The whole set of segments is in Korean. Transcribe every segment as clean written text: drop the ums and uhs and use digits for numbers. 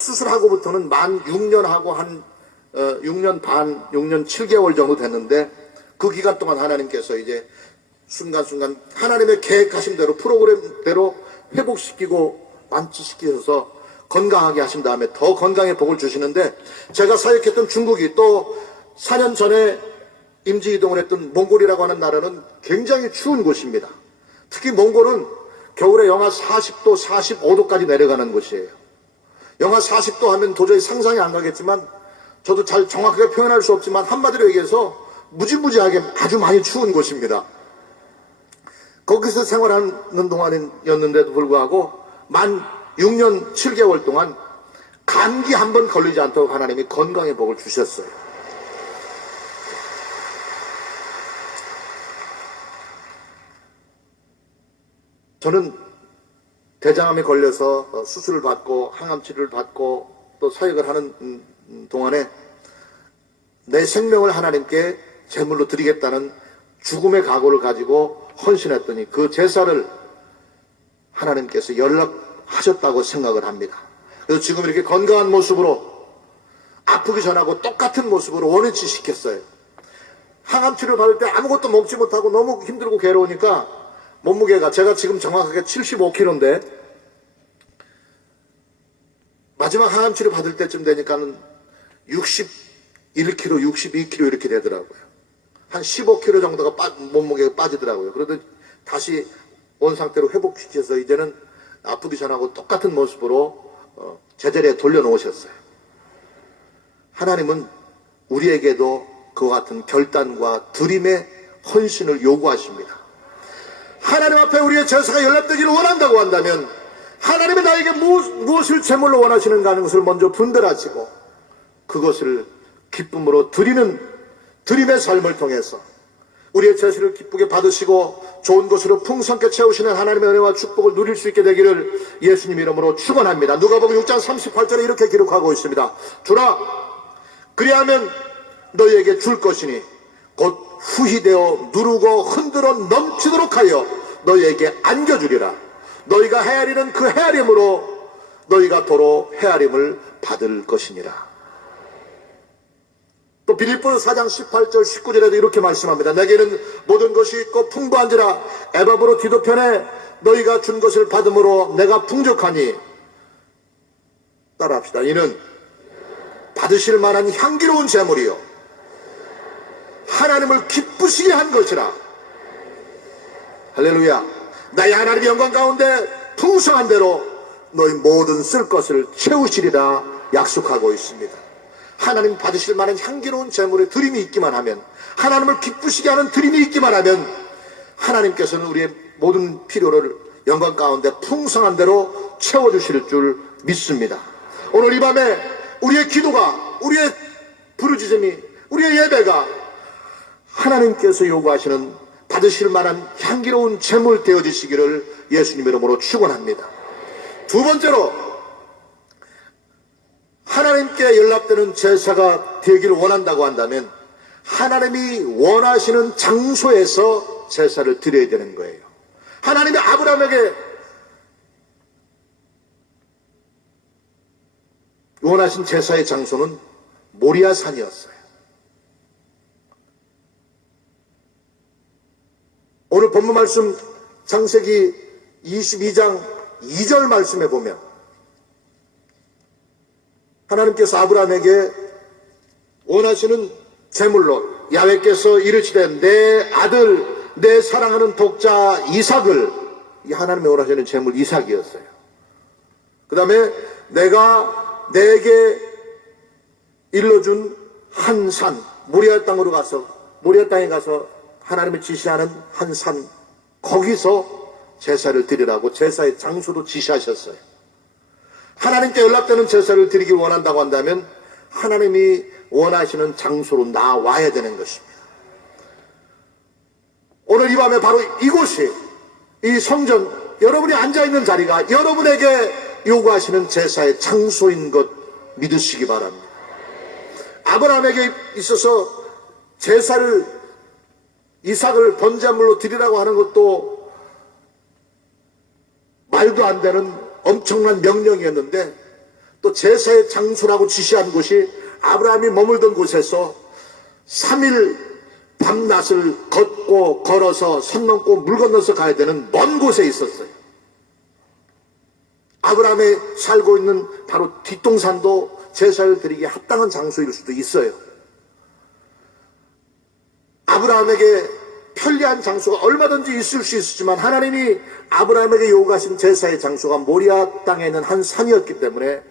수술하고부터는 만 6년하고 한 6년 반, 6년 7개월 정도 됐는데, 그 기간 동안 하나님께서 이제 순간순간 하나님의 계획하신 대로 프로그램대로 회복시키고 완치시키셔서 건강하게 하신 다음에 더 건강의 복을 주시는데, 제가 사역했던 중국이 또 4년 전에 임지 이동을 했던 몽골이라고 하는 나라는 굉장히 추운 곳입니다. 특히 몽골은 겨울에 영하 40도, 45도까지 내려가는 곳이에요. 영하 40도 하면 도저히 상상이 안 가겠지만, 저도 잘 정확하게 표현할 수 없지만 한마디로 얘기해서 무지무지하게 아주 많이 추운 곳입니다. 거기서 생활하는 동안이었는데도 불구하고 만 6년 7개월 동안 감기 한 번 걸리지 않도록 하나님이 건강의 복을 주셨어요. 저는 대장암에 걸려서 수술을 받고 항암 치료를 받고 또 사역을 하는 동안에 내 생명을 하나님께 제물로 드리겠다는 죽음의 각오를 가지고 헌신했더니 그 제사를 하나님께서 연락하셨다고 생각을 합니다. 그래서 지금 이렇게 건강한 모습으로 아프기 전하고 똑같은 모습으로 원위치 시켰어요. 항암 치료를 받을 때 아무것도 먹지 못하고 너무 힘들고 괴로우니까 몸무게가, 제가 지금 정확하게 75kg인데 마지막 항암 치료 받을 때쯤 되니까는 61kg, 62kg 이렇게 되더라고요. 한 15kg 정도가 몸무게가 빠지더라고요. 그러더니 다시 원 상태로 회복시켜서 이제는 아프기 전하고 똑같은 모습으로 제자리에 돌려놓으셨어요. 하나님은 우리에게도 그와 같은 결단과 드림의 헌신을 요구하십니다. 하나님 앞에 우리의 제사가 연락되기를 원한다고 한다면, 하나님이 나에게 무엇을 제물로 원하시는가 하는 것을 먼저 분별하시고 그것을 기쁨으로 드리는 드림의 삶을 통해서 우리의 제사를 기쁘게 받으시고 좋은 것으로 풍성케 채우시는 하나님의 은혜와 축복을 누릴 수 있게 되기를 예수님 이름으로 축원합니다. 누가복음 6장 38절에 이렇게 기록하고 있습니다. 주라, 그리하면 너희에게 줄 것이니 곧 후히되어 누르고 흔들어 넘치도록 하여 너희에게 안겨주리라. 너희가 헤아리는 그 헤아림으로 너희가 도로 헤아림을 받을 것이니라. 또 빌립보서 4장 18절 19절에도 이렇게 말씀합니다. 내게는 모든 것이 있고 풍부한지라 에바브로 디도편에 너희가 준 것을 받음으로 내가 풍족하니, 따라합시다. 이는 받으실 만한 향기로운 제물이요 하나님을 기쁘시게 한 것이라. 할렐루야. 나의 하나님의 영광 가운데 풍성한 대로 너희 모든 쓸 것을 채우시리라 약속하고 있습니다. 하나님 받으실 만한 향기로운 제물의 드림이 있기만 하면, 하나님을 기쁘시게 하는 드림이 있기만 하면 하나님께서는 우리의 모든 필요를 영광 가운데 풍성한 대로 채워주실 줄 믿습니다. 오늘 이 밤에 우리의 기도가, 우리의 부르짖음이, 우리의 예배가 하나님께서 요구하시는 받으실 만한 향기로운 제물 되어지시기를 예수님 이름으로 축원합니다. 두 번째로, 하나님께 연락되는 제사가 되기를 원한다고 한다면 하나님이 원하시는 장소에서 제사를 드려야 되는 거예요. 하나님이 아브라함에게 원하신 제사의 장소는 모리아산이었어요. 오늘 본문 말씀 창세기 22장 2절 말씀에 보면 하나님께서 아브라함에게 원하시는 제물로 야훼께서 이르시되 내 아들, 내 사랑하는 독자 이삭을, 이 하나님이 원하시는 제물 이삭이었어요. 그 다음에 내가 내게 일러준 한 산, 모리아 땅으로 가서, 모리아 땅에 가서 하나님이 지시하는 한 산, 거기서 제사를 드리라고 제사의 장소도 지시하셨어요. 하나님께 연락되는 제사를 드리길 원한다고 한다면 하나님이 원하시는 장소로 나와야 되는 것입니다. 오늘 이 밤에 바로 이곳이, 이 성전, 여러분이 앉아있는 자리가 여러분에게 요구하시는 제사의 장소인 것 믿으시기 바랍니다. 아브라함에게 있어서 제사를, 이삭을 번제물로 드리라고 하는 것도 말도 안 되는 엄청난 명령이었는데, 또 또 제사의 장소라고 지시한 곳이 아브라함이 머물던 곳에서 3일 밤낮을 걷고 걸어서 선 넘고 물 건너서 가야 되는 먼 곳에 있었어요. 아브라함이 살고 있는 바로 뒷동산도 제사를 드리기에 합당한 장소일 수도 있어요. 아브라함에게 편리한 장소가 얼마든지 있을 수 있었지만 하나님이 아브라함에게 요구하신 제사의 장소가 모리아 땅에 있는 한 산이었기 때문에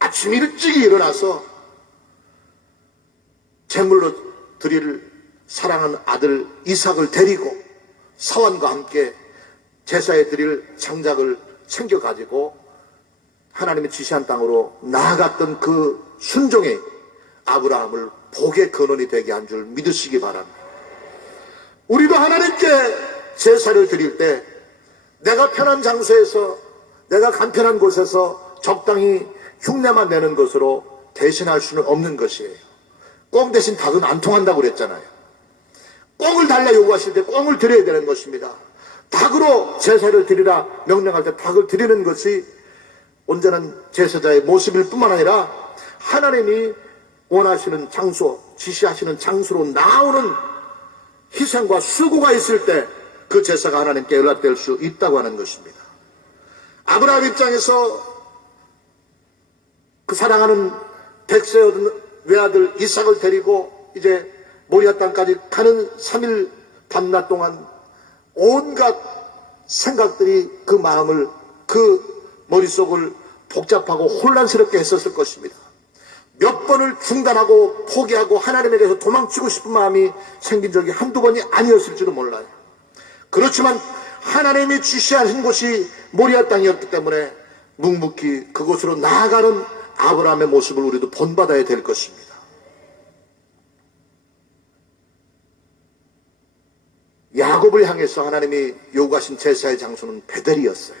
아침 일찍 일어나서 제물로 드릴 사랑하는 아들 이삭을 데리고 사환과 함께 제사에 드릴 장작을 챙겨가지고 하나님이 지시한 땅으로 나아갔던 그 순종이 아브라함을 복의 근원이 되게 한 줄 믿으시기 바랍니다. 우리도 하나님께 제사를 드릴 때 내가 편한 장소에서 내가 간편한 곳에서 적당히 흉내만 내는 것으로 대신할 수는 없는 것이에요. 꽁 대신 닭은 안 통한다고 그랬잖아요. 꽁을 달라 요구하실 때 꽁을 드려야 되는 것입니다. 닭으로 제사를 드리라 명령할 때 닭을 드리는 것이 온전한 제사자의 모습일 뿐만 아니라 하나님이 원하시는 장소, 지시하시는 장소로 나오는 희생과 수고가 있을 때 그 제사가 하나님께 연락될 수 있다고 하는 것입니다. 아브라함 입장에서 그 사랑하는 백세 얻은 외아들 이삭을 데리고 이제 모리아 땅까지 가는 3일 밤낮 동안 온갖 생각들이 그 마음을, 그 머릿속을 복잡하고 혼란스럽게 했었을 것입니다. 몇 번을 중단하고 포기하고 하나님에게서 도망치고 싶은 마음이 생긴 적이 한두 번이 아니었을지도 몰라요. 그렇지만 하나님이 지시하신 곳이 모리아 땅이었기 때문에 묵묵히 그곳으로 나아가는 아브라함의 모습을 우리도 본받아야 될 것입니다. 야곱을 향해서 하나님이 요구하신 제사의 장소는 베델이었어요.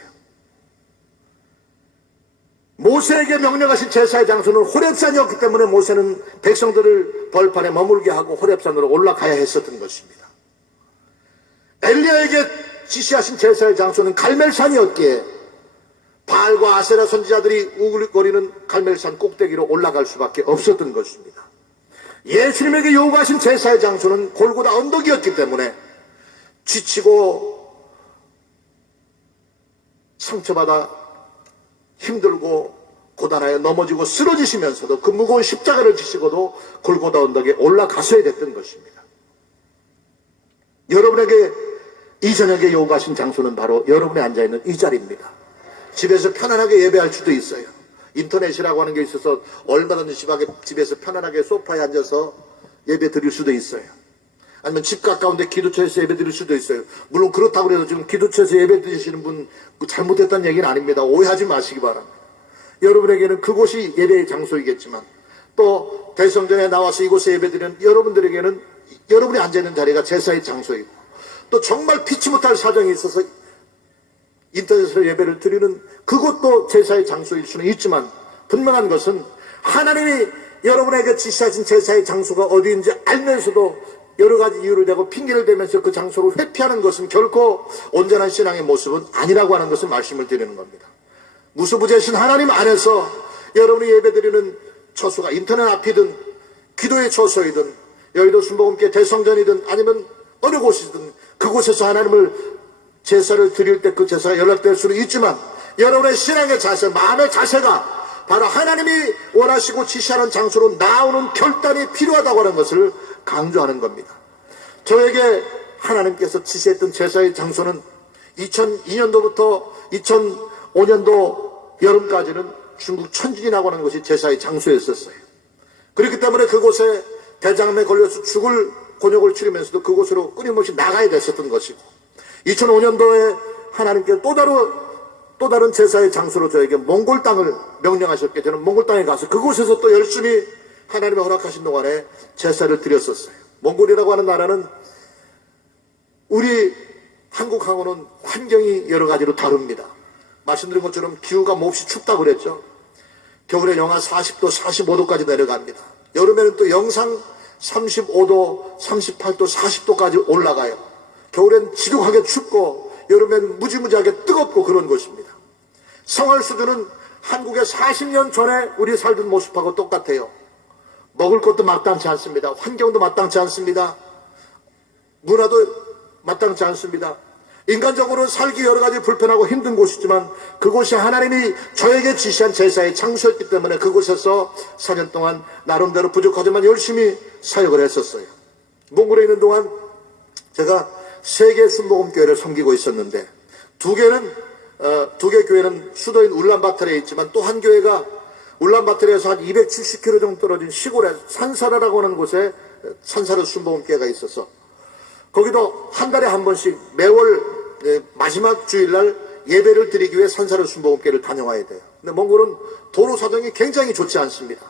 모세에게 명령하신 제사의 장소는 호렙산이었기 때문에 모세는 백성들을 벌판에 머물게 하고 호렙산으로 올라가야 했었던 것입니다. 엘리야에게 지시하신 제사의 장소는 갈멜산이었기에 바알과 아세라 선지자들이 우글거리는 갈멜산 꼭대기로 올라갈 수밖에 없었던 것입니다. 예수님에게 요구하신 제사의 장소는 골고다 언덕이었기 때문에 지치고 상처받아 힘들고 고단하여 넘어지고 쓰러지시면서도 그 무거운 십자가를 지시고도 골고다 언덕에 올라가셔야 됐던 것입니다. 여러분에게 이 저녁에 요구하신 장소는 바로 여러분이 앉아있는 이 자리입니다. 집에서 편안하게 예배할 수도 있어요. 인터넷이라고 하는 게 있어서 얼마든지 집에서 편안하게 소파에 앉아서 예배 드릴 수도 있어요. 아니면 집 가까운데 기도처에서 예배 드릴 수도 있어요. 물론 그렇다고 해서 지금 기도처에서 예배 드리시는 분 잘못했다는 얘기는 아닙니다. 오해하지 마시기 바랍니다. 여러분에게는 그곳이 예배의 장소이겠지만 또 대성전에 나와서 이곳에 예배 드리는 여러분들에게는 여러분이 앉아있는 자리가 제사의 장소이고 또 정말 피치 못할 사정이 있어서 인터넷으로 예배를 드리는 그곳도 제사의 장소일 수는 있지만 분명한 것은 하나님이 여러분에게 지시하신 제사의 장소가 어디인지 알면서도 여러 가지 이유를 대고 핑계를 대면서 그 장소를 회피하는 것은 결코 온전한 신앙의 모습은 아니라고 하는 것을 말씀을 드리는 겁니다. 무수부재신 하나님 안에서 여러분이 예배드리는 처소가 인터넷 앞이든 기도의 처소이든 여의도 순복음교회 대성전이든 아니면 어느 곳이든 그곳에서 하나님을 제사를 드릴 때 그 제사가 연락될 수는 있지만 여러분의 신앙의 자세, 마음의 자세가 바로 하나님이 원하시고 지시하는 장소로 나오는 결단이 필요하다고 하는 것을 강조하는 겁니다. 저에게 하나님께서 지시했던 제사의 장소는 2002년도부터 2005년도 여름까지는 중국 천진이라고 하는 것이 제사의 장소였었어요. 그렇기 때문에 그곳에 대장암에 걸려서 죽을 곤욕을 치르면서도 그곳으로 끊임없이 나가야 됐었던 것이고 2005년도에 하나님께서 또 다른 제사의 장소로 저에게 몽골 땅을 명령하셨기에 저는 몽골 땅에 가서 그곳에서 또 열심히 하나님의 허락하신 동안에 제사를 드렸었어요. 몽골이라고 하는 나라는 우리 한국하고는 환경이 여러 가지로 다릅니다. 말씀드린 것처럼 기후가 몹시 춥다고 그랬죠. 겨울에 영하 40도, 45도까지 내려갑니다. 여름에는 또 영상 35도, 38도, 40도까지 올라가요. 겨울엔 지독하게 춥고 여름엔 무지무지하게 뜨겁고 그런 것입니다. 생활 수준은 한국의 40년 전에 우리 살던 모습하고 똑같아요. 먹을 것도 마땅치 않습니다. 환경도 마땅치 않습니다. 문화도 마땅치 않습니다. 인간적으로 살기 여러 가지 불편하고 힘든 곳이지만 그곳이 하나님이 저에게 지시한 제사의 장소였기 때문에 그곳에서 4년 동안 나름대로 부족하지만 열심히 사역을 했었어요. 몽골에 있는 동안 제가 3개 순복음교회를 섬기고 있었는데 두 개 교회는 수도인 울란바토르에 있지만 또 한 교회가 울란바토르에서 한 270km 정도 떨어진 시골에 산사르라고 하는 곳에 산사르 순복음교회가 있어서 거기도 한 달에 한 번씩 매월 마지막 주일날 예배를 드리기 위해 산사르 순복음교회를 다녀와야 돼요. 근데 몽골은 도로 사정이 굉장히 좋지 않습니다.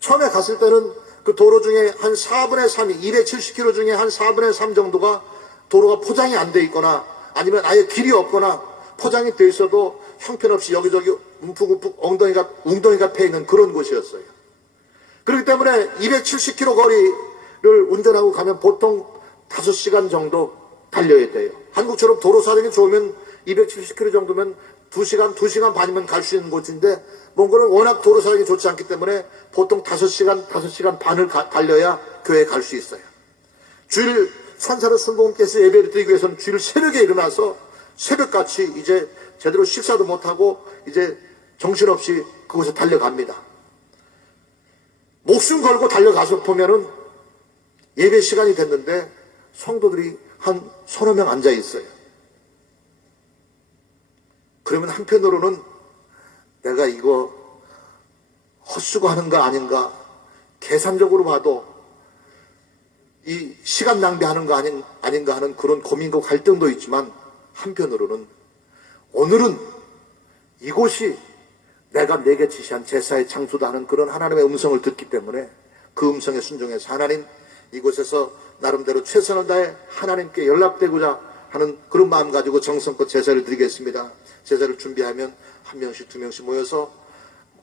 처음에 갔을 때는 그 도로 중에 한 4분의 3이 270km 중에 한 4분의 3 정도가 도로가 포장이 안 돼 있거나 아니면 아예 길이 없거나 포장이 돼 있어도 형편없이 여기저기 움푹움푹 웅덩이가 패 있는 그런 곳이었어요. 그렇기 때문에 270km 거리를 운전하고 가면 보통 5시간 정도 달려야 돼요. 한국처럼 도로 사정이 좋으면 270km 정도면 2시간, 2시간 반이면 갈 수 있는 곳인데 몽골은 워낙 도로 사정이 좋지 않기 때문에 보통 5시간, 5시간 반을 달려야 교회에 갈 수 있어요. 주일 산사르 순복음께서 예배를 드리기 위해서는 주일 새벽에 일어나서 새벽같이 이제 제대로 식사도 못하고 이제 정신없이 그곳에 달려갑니다. 목숨 걸고 달려가서 보면은 예배 시간이 됐는데 성도들이 한 30명 앉아 있어요. 그러면 한편으로는 내가 이거 헛수고하는 거 아닌가, 계산적으로 봐도 이 시간 낭비하는 거 아닌가 하는 그런 고민과 갈등도 있지만 한편으로는 오늘은 이곳이 내가 내게 지시한 제사의 장소다 하는 그런 하나님의 음성을 듣기 때문에 그 음성에 순종해서 하나님 이곳에서 나름대로 최선을 다해 하나님께 연락되고자 하는 그런 마음 가지고 정성껏 제사를 드리겠습니다. 제사를 준비하면 1명씩 2명씩 모여서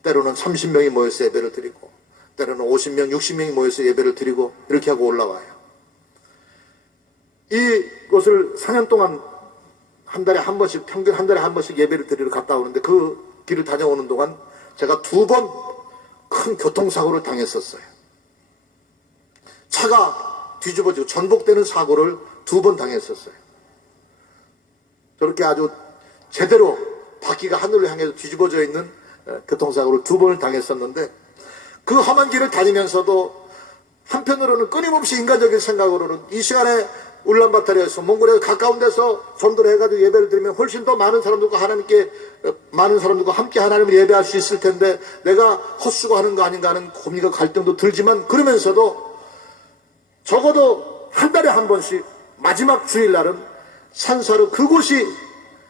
때로는 30명이 모여서 예배를 드리고 때로는 50명 60명이 모여서 예배를 드리고 이렇게 하고 올라와요. 이곳을 4년 동안 한 달에 한 번씩 평균 한 달에 한 번씩 예배를 드리러 갔다 오는데 그 길을 다녀오는 동안 제가 2번 큰 교통사고를 당했었어요. 차가 뒤집어지고 전복되는 사고를 2번 당했었어요. 저렇게 아주 제대로 바퀴가 하늘로 향해서 뒤집어져 있는 교통사고를 2번을 당했었는데 그 험한 길을 다니면서도 한편으로는 끊임없이 인간적인 생각으로는 이 시간에 울란바토르에서 몽골에 가까운 데서 전도를 해가지고 예배를 드리면 훨씬 더 많은 사람들과 함께 하나님을 예배할 수 있을 텐데 내가 헛수고하는 거 아닌가 하는 고민과 갈등도 들지만 그러면서도 적어도 한 달에 한 번씩 마지막 주일날은 산사르 그곳이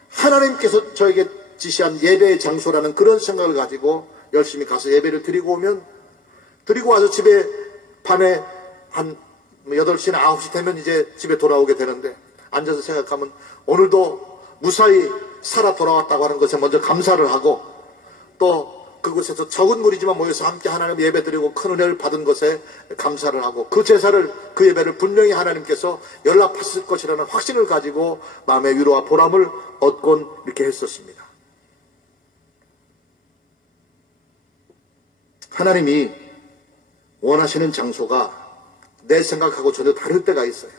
하나님께서 저에게 지시한 예배의 장소라는 그런 생각을 가지고 열심히 가서 예배를 드리고 와서 집에 밤에 한 8시나 9시 되면 이제 집에 돌아오게 되는데 앉아서 생각하면 오늘도 무사히 살아 돌아왔다고 하는 것에 먼저 감사를 하고 또 그곳에서 적은 무리지만 모여서 함께 하나님 예배드리고 큰 은혜를 받은 것에 감사를 하고 그 제사를 그 예배를 분명히 하나님께서 연락하실 것이라는 확신을 가지고 마음의 위로와 보람을 얻곤 이렇게 했었습니다. 하나님이 원하시는 장소가 내 생각하고 전혀 다를 때가 있어요.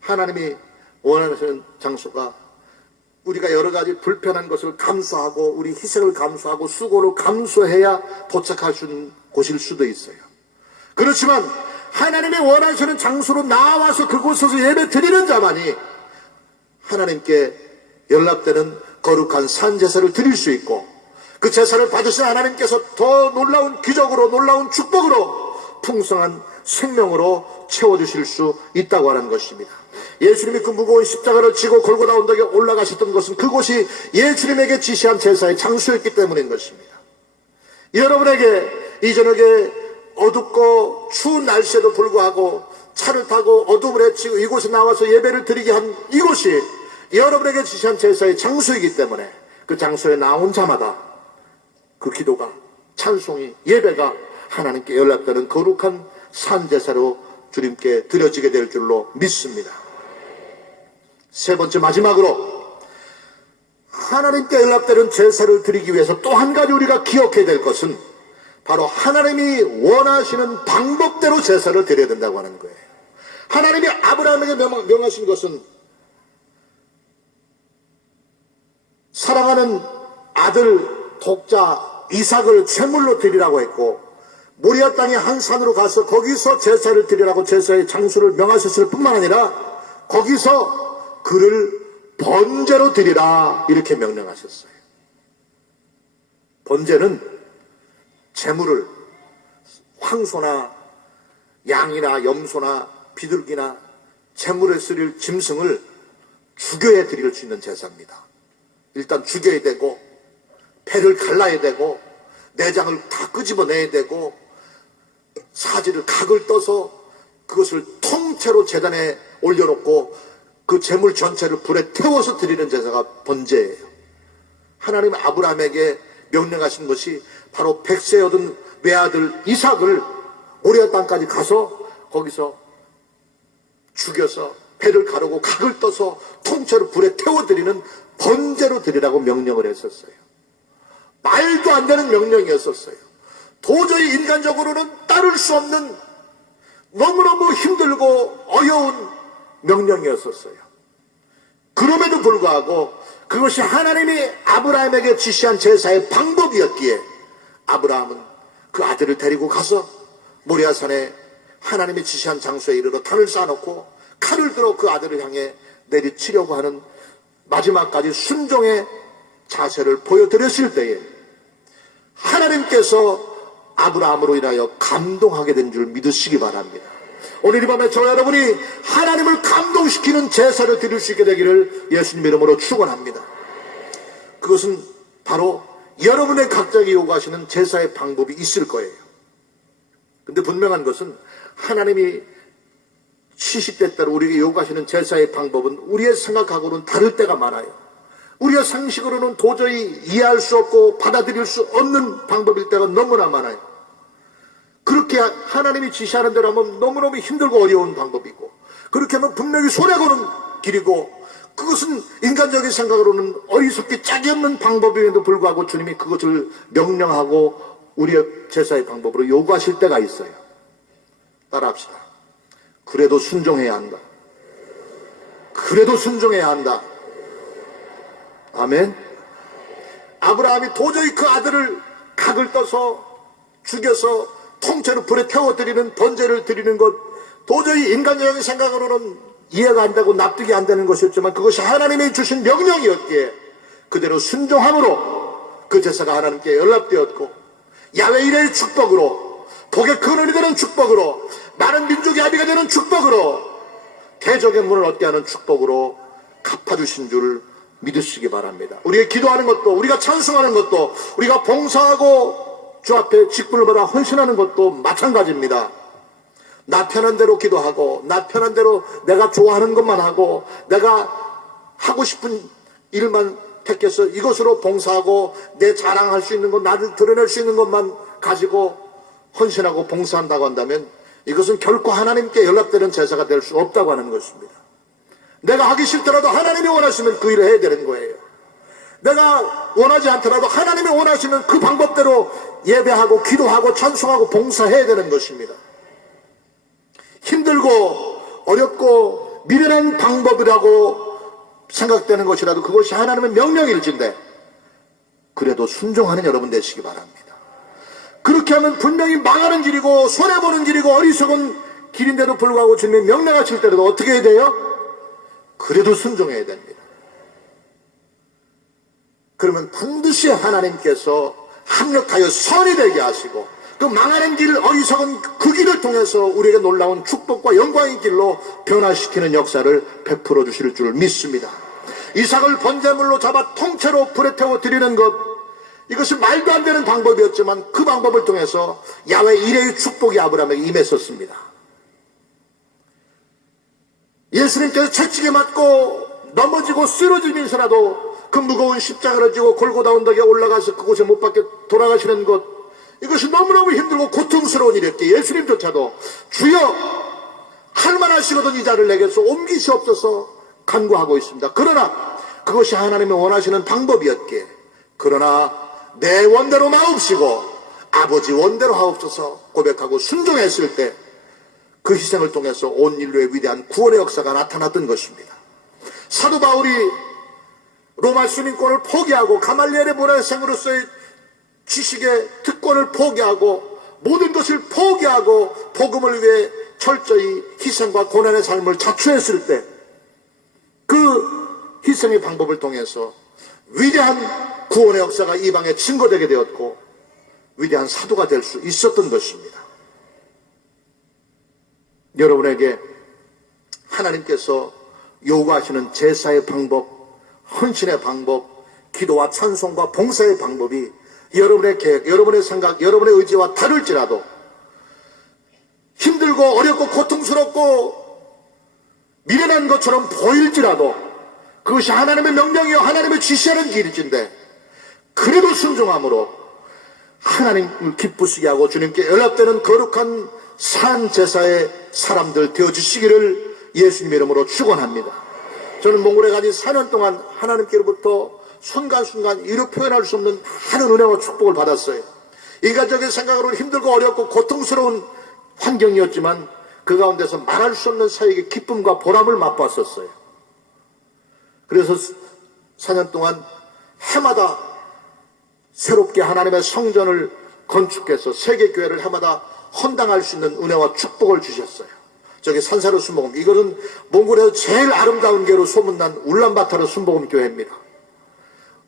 하나님이 원하시는 장소가 우리가 여러 가지 불편한 것을 감수하고 우리 희생을 감수하고 수고를 감수해야 도착할 수 있는 곳일 수도 있어요. 그렇지만 하나님이 원하시는 장소로 나와서 그곳에서 예배 드리는 자만이 하나님께 연락되는 거룩한 산제사를 드릴 수 있고 그 제사를 받으신 하나님께서 더 놀라운 기적으로 놀라운 축복으로 풍성한 생명으로 채워주실 수 있다고 하는 것입니다. 예수님이 그 무거운 십자가를 지고 골고다 언덕에 올라가셨던 것은 그곳이 예수님에게 지시한 제사의 장소였기 때문인 것입니다. 여러분에게 이 저녁에 어둡고 추운 날씨에도 불구하고 차를 타고 어둠을 헤치고 이곳에 나와서 예배를 드리게 한 이곳이 여러분에게 지시한 제사의 장소이기 때문에 그 장소에 나온 자마다 그 기도가 찬송이 예배가 하나님께 연락되는 거룩한 산제사로 주님께 드려지게 될 줄로 믿습니다. 세 번째 마지막으로 하나님께 연락되는 제사를 드리기 위해서 또 한 가지 우리가 기억해야 될 것은 바로 하나님이 원하시는 방법대로 제사를 드려야 된다고 하는 거예요. 하나님이 아브라함에게 명하신 것은 사랑하는 아들 독자 이삭을 제물로 드리라고 했고, 모리아 땅의 한 산으로 가서 거기서 제사를 드리라고 제사의 장소를 명하셨을 뿐만 아니라 거기서 그를 번제로 드리라 이렇게 명령하셨어요. 번제는 제물을 황소나 양이나 염소나 비둘기나 제물에 쓰릴 짐승을 죽여야 드릴 수 있는 제사입니다. 일단 죽여야 되고 배를 갈라야 되고 내장을 다 끄집어내야 되고 사지를 각을 떠서 그것을 통째로 제단에 올려놓고 그 제물 전체를 불에 태워서 드리는 제사가 번제예요. 하나님 아브라함에게 명령하신 것이 바로 100세 얻은 외아들 이삭을 모리아 땅까지 가서 거기서 죽여서 배를 가르고 각을 떠서 통째로 불에 태워드리는 번제로 드리라고 명령을 했었어요. 말도 안 되는 명령이었었어요. 도저히 인간적으로는 따를 수 없는 너무너무 힘들고 어려운 명령이었었어요. 그럼에도 불구하고 그것이 하나님이 아브라함에게 지시한 제사의 방법이었기에 아브라함은 그 아들을 데리고 가서 모리아산에 하나님이 지시한 장소에 이르러 단을 쌓아놓고 칼을 들어 그 아들을 향해 내리치려고 하는 마지막까지 순종의 자세를 보여드렸을 때에 하나님께서 아브라함으로 인하여 감동하게 된 줄 믿으시기 바랍니다. 오늘 이 밤에 저 여러분이 하나님을 감동시키는 제사를 드릴 수 있게 되기를 예수님 이름으로 축원합니다. 그것은 바로 여러분의 각자에게 요구하시는 제사의 방법이 있을 거예요. 근데 분명한 것은 하나님이 70대 때로 우리에게 요구하시는 제사의 방법은 우리의 생각하고는 다를 때가 많아요. 우리의 상식으로는 도저히 이해할 수 없고 받아들일 수 없는 방법일 때가 너무나 많아요. 그렇게 하나님이 지시하는 대로 하면 너무너무 힘들고 어려운 방법이고, 그렇게 하면 분명히 손해보는 길이고, 그것은 인간적인 생각으로는 어리석기 짝이 없는 방법임에도 불구하고 주님이 그것을 명령하고 우리의 제사의 방법으로 요구하실 때가 있어요. 따라합시다. 그래도 순종해야 한다. 그래도 순종해야 한다. 아멘. 아브라함이 도저히 그 아들을 각을 떠서 죽여서 통째로 불에 태워드리는 번제를 드리는 것, 도저히 인간적인 생각으로는 이해가 안 되고 납득이 안 되는 것이었지만 그것이 하나님이 주신 명령이었기에 그대로 순종함으로 그 제사가 하나님께 연락되었고, 야훼 일의 축복으로, 복의 근원이 되는 축복으로, 많은 민족의 아비가 되는 축복으로, 대적의 문을 얻게 하는 축복으로 갚아주신 줄 믿으시기 바랍니다. 우리가 기도하는 것도, 우리가 찬송하는 것도, 우리가 봉사하고 주 앞에 직분을 받아 헌신하는 것도 마찬가지입니다. 나 편한 대로 기도하고, 나 편한 대로 내가 좋아하는 것만 하고, 내가 하고 싶은 일만 택해서 이것으로 봉사하고 내 자랑할 수 있는 것, 나를 드러낼 수 있는 것만 가지고 헌신하고 봉사한다고 한다면 이것은 결코 하나님께 연락되는 제사가 될 수 없다고 하는 것입니다. 내가 하기 싫더라도 하나님이 원하시면 그 일을 해야 되는 거예요. 내가 원하지 않더라도 하나님이 원하시는 그 방법대로 예배하고 기도하고 찬송하고 봉사해야 되는 것입니다. 힘들고 어렵고 미련한 방법이라고 생각되는 것이라도 그것이 하나님의 명령일진데 그래도 순종하는 여러분 되시기 바랍니다. 그렇게 하면 분명히 망하는 길이고 손해보는 길이고 어리석은 길인데도 불구하고 주님이 명령하실 때라도 어떻게 해야 돼요? 그래도 순종해야 됩니다. 그러면 반드시 하나님께서 합력하여 선이 되게 하시고 그 망하는 길, 어리석은 그 길을 통해서 우리에게 놀라운 축복과 영광의 길로 변화시키는 역사를 베풀어 주실 줄 믿습니다. 이삭을 번제물로 잡아 통째로 불에 태워 드리는 것, 이것이 말도 안 되는 방법이었지만 그 방법을 통해서 야훼 이레의 축복이 아브라함에게 임했었습니다. 예수님께서 채찍에 맞고 넘어지고 쓰러지면서라도 그 무거운 십자가를 지고 골고다 언덕에 올라가서 그곳에 못 박혀 돌아가시는 것, 이것이 너무너무 힘들고 고통스러운 일이었기에 예수님조차도 주여 할만하시거든 이 자를 내게서 옮기시옵소서 간구하고 있습니다. 그러나 그것이 하나님이 원하시는 방법이었기에, 그러나 내 원대로 마옵시고 아버지 원대로 하옵소서 고백하고 순종했을 때 그 희생을 통해서 온 인류의 위대한 구원의 역사가 나타났던 것입니다. 사도 바울이 로마 시민권을 포기하고 가말리엘의 문화생으로서의 지식의 특권을 포기하고 모든 것을 포기하고 복음을 위해 철저히 희생과 고난의 삶을 자초했을 때 그 희생의 방법을 통해서 위대한 구원의 역사가 이방에 증거되게 되었고 위대한 사도가 될 수 있었던 것입니다. 여러분에게 하나님께서 요구하시는 제사의 방법, 헌신의 방법, 기도와 찬송과 봉사의 방법이 여러분의 계획, 여러분의 생각, 여러분의 의지와 다를지라도 힘들고 어렵고 고통스럽고 미련한 것처럼 보일지라도 그것이 하나님의 명령이요 하나님의 지시하는 길일진데 그래도 순종함으로 하나님을 기쁘시게 하고 주님께 연합되는 거룩한 산 제사의 사람들 되어주시기를 예수님 이름으로 축원합니다. 저는 몽골에 가진 4년 동안 하나님께로부터 순간순간 이루 표현할 수 없는 많은 은혜와 축복을 받았어요. 인간적인 생각으로는 힘들고 어렵고 고통스러운 환경이었지만 그 가운데서 말할 수 없는 사역의 기쁨과 보람을 맛봤었어요. 그래서 4년 동안 해마다 새롭게 하나님의 성전을 건축해서 세계교회를 해마다 헌당할 수 있는 은혜와 축복을 주셨어요. 저기 산사르 순복음, 이거는 몽골에서 제일 아름다운 교회로 소문난 울란바타르 순복음 교회입니다.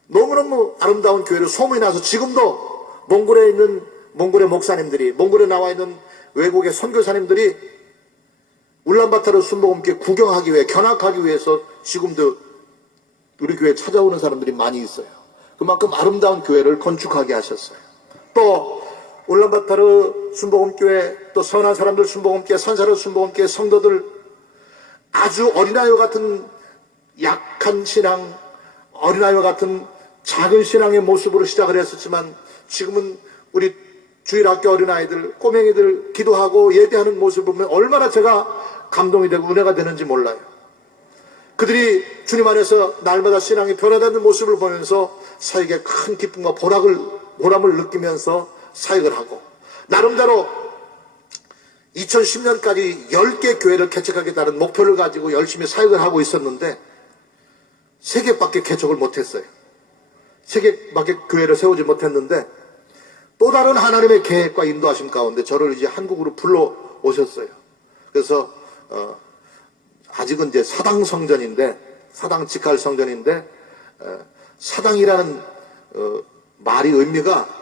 너무너무 아름다운 교회로 소문이 나서 지금도 몽골에 있는 몽골의 목사님들이, 몽골에 나와 있는 외국의 선교사님들이 울란바타르 순복음교회 구경하기 위해, 견학하기 위해서 지금도 우리 교회에 찾아오는 사람들이 많이 있어요. 그만큼 아름다운 교회를 건축하게 하셨어요. 또 울란바타르 순복음교회, 또 선한 사람들 순복음교회, 산사르 순복음교회 성도들 아주 어린아이와 같은 약한 신앙, 어린아이와 같은 작은 신앙의 모습으로 시작을 했었지만 지금은 우리 주일학교 어린아이들, 꼬맹이들 기도하고 예배하는 모습을 보면 얼마나 제가 감동이 되고 은혜가 되는지 몰라요. 그들이 주님 안에서 날마다 신앙이 변화되는 모습을 보면서 사역에 큰 기쁨과 보람을 느끼면서 사역을 하고, 나름대로 2010년까지 10개 교회를 개척하겠다는 목표를 가지고 열심히 사역을 하고 있었는데 3개밖에 개척을 못했어요. 3개밖에 교회를 세우지 못했는데 또 다른 하나님의 계획과 인도하심 가운데 저를 이제 한국으로 불러 오셨어요. 그래서 아직은 이제 사당 성전인데, 사당 직할 성전인데, 사당이라는 말이 의미가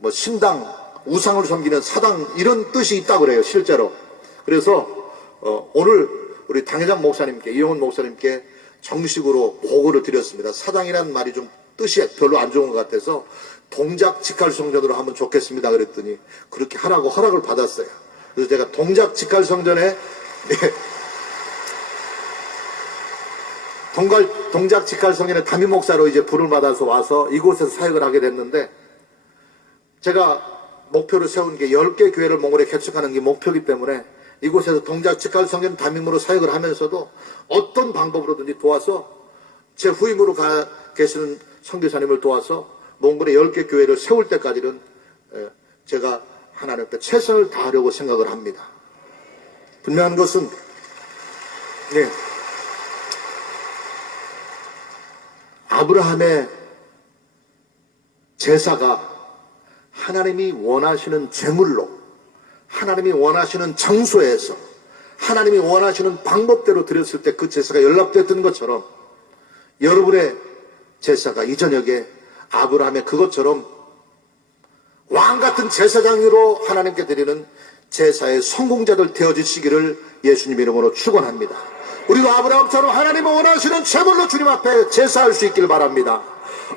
뭐 신당, 우상을 섬기는 사당 이런 뜻이 있다고 그래요, 실제로. 그래서 오늘 우리 당회장 목사님께, 이용훈 목사님께 정식으로 보고를 드렸습니다. 사당이라는 말이 좀 뜻이 별로 안 좋은 것 같아서 동작 직할 성전으로 하면 좋겠습니다 그랬더니 그렇게 하라고 허락을 받았어요. 그래서 제가 동작 직할 성전에 동작 직할 성전에 담임 목사로 이제 부름을 받아서 와서 이곳에서 사역을 하게 됐는데, 제가 목표를 세운 게 10개 교회를 몽골에 개척하는 게 목표이기 때문에 이곳에서 동작 직할 성전 담임으로 사역을 하면서도 어떤 방법으로든지 도와서 제 후임으로 계시는 선교사님을 도와서 몽골에 10개 교회를 세울 때까지는 제가 하나님 앞에 최선을 다하려고 생각을 합니다. 분명한 것은 아브라함의 제사가 하나님이 원하시는 제물로, 하나님이 원하시는 장소에서, 하나님이 원하시는 방법대로 드렸을 때 그 제사가 연락됐던 것처럼 여러분의 제사가 이 저녁에 아브라함의 그것처럼 왕같은 제사장으로 하나님께 드리는 제사의 성공자들 되어주시기를 예수님 이름으로 축원합니다. 우리도 아브라함처럼 하나님이 원하시는 제물로 주님 앞에 제사할 수 있기를 바랍니다.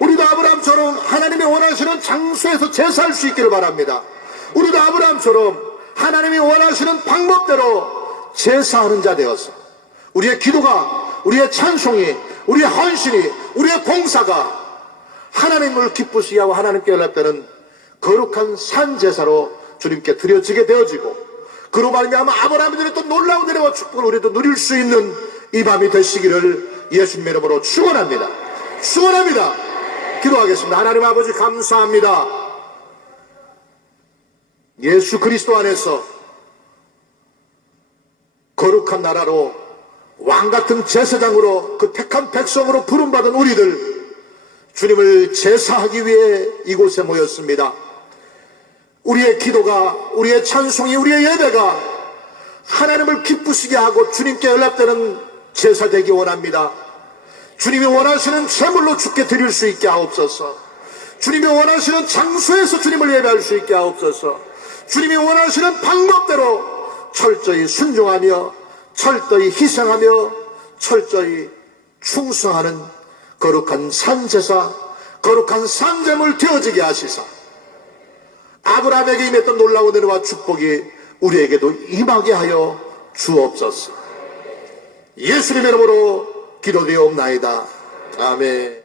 우리도 아브라함처럼 하나님이 원하시는 장소에서 제사할 수 있기를 바랍니다. 우리도 아브라함처럼 하나님이 원하시는 방법대로 제사하는 자 되어서 우리의 기도가, 우리의 찬송이, 우리의 헌신이, 우리의 봉사가 하나님을 기쁘시게 하고 하나님께 연락되는 거룩한 산제사로 주님께 드려지게 되어지고, 그로 말미암아 아브라함들의 또 놀라운 은혜와 축복을 우리도 누릴 수 있는 이 밤이 되시기를 예수님 이름으로 축원합니다. 축원합니다. 기도하겠습니다. 하나님 아버지 감사합니다. 예수 그리스도 안에서 거룩한 나라로 왕같은 제사장으로 그 택한 백성으로 부름받은 우리들, 주님을 제사하기 위해 이곳에 모였습니다. 우리의 기도가, 우리의 찬송이, 우리의 예배가 하나님을 기쁘시게 하고 주님께 연락되는 제사 되기 원합니다. 주님이 원하시는 제물로 주께 드릴 수 있게 하옵소서. 주님이 원하시는 장소에서 주님을 예배할 수 있게 하옵소서. 주님이 원하시는 방법대로 철저히 순종하며 철저히 희생하며 철저히 충성하는 거룩한 산제사, 거룩한 산제물 되어지게 하시사 아브라함에게 임했던 놀라운 은혜와 축복이 우리에게도 임하게 하여 주옵소서. 예수님의 이름으로 기도되옵나이다. 아멘.